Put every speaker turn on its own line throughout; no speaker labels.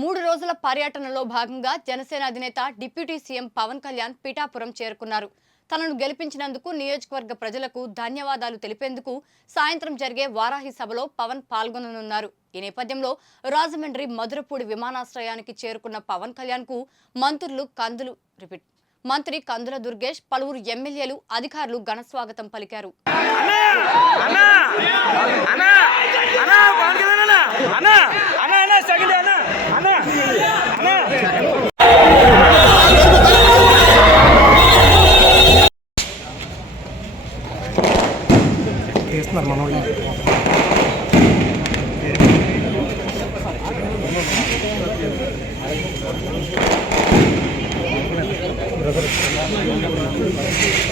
మూడు రోజుల పర్యటనలో భాగంగా జనసేన అధినేత డిప్యూటీ సీఎం పవన్ కళ్యాణ్ పిఠాపురం చేరుకున్నారు. తనను గెలిపించినందుకు నియోజకవర్గ ప్రజలకు ధన్యవాదాలు తెలిపేందుకు సాయంత్రం జరిగే వారాహి సభలో పవన్ పాల్గొననున్నారు. ఈ నేపథ్యంలో రాజమండ్రి మధురపూడి విమానాశ్రయానికి చేరుకున్న పవన్ కళ్యాణ్కు మంత్రులు కందులు రిపీట్ మంత్రి కందుల దుర్గేష్ పలువురు ఎమ్మెల్యేలు అధికారులు ఘనస్వాగతం పలికారు. తీస్తున్నారు మన వాళ్ళు Gracias.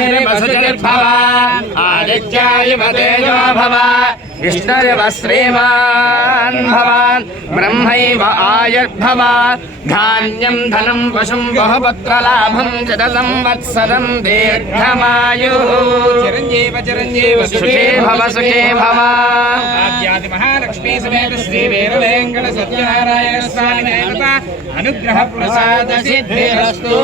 अग्निर्वसुतिर्भव आदित्यायव तेजो भव विष्णुरिव श्रीमान् भवान्। ब्रह्मैव आयुर्भव धान्यम् धनम् वशुम् बहुपुत्रलाभम् च संवत्सरम् दीर्घमायुः। चिरञ्जीव चिरञ्जीव सुखे भव सुखे भव। महालक्ष्मी समेत श्री वीरवेङ्कट सत्यनारायण स्वामी देवता अनुग्रह प्रसाद सिद्धिरस्तु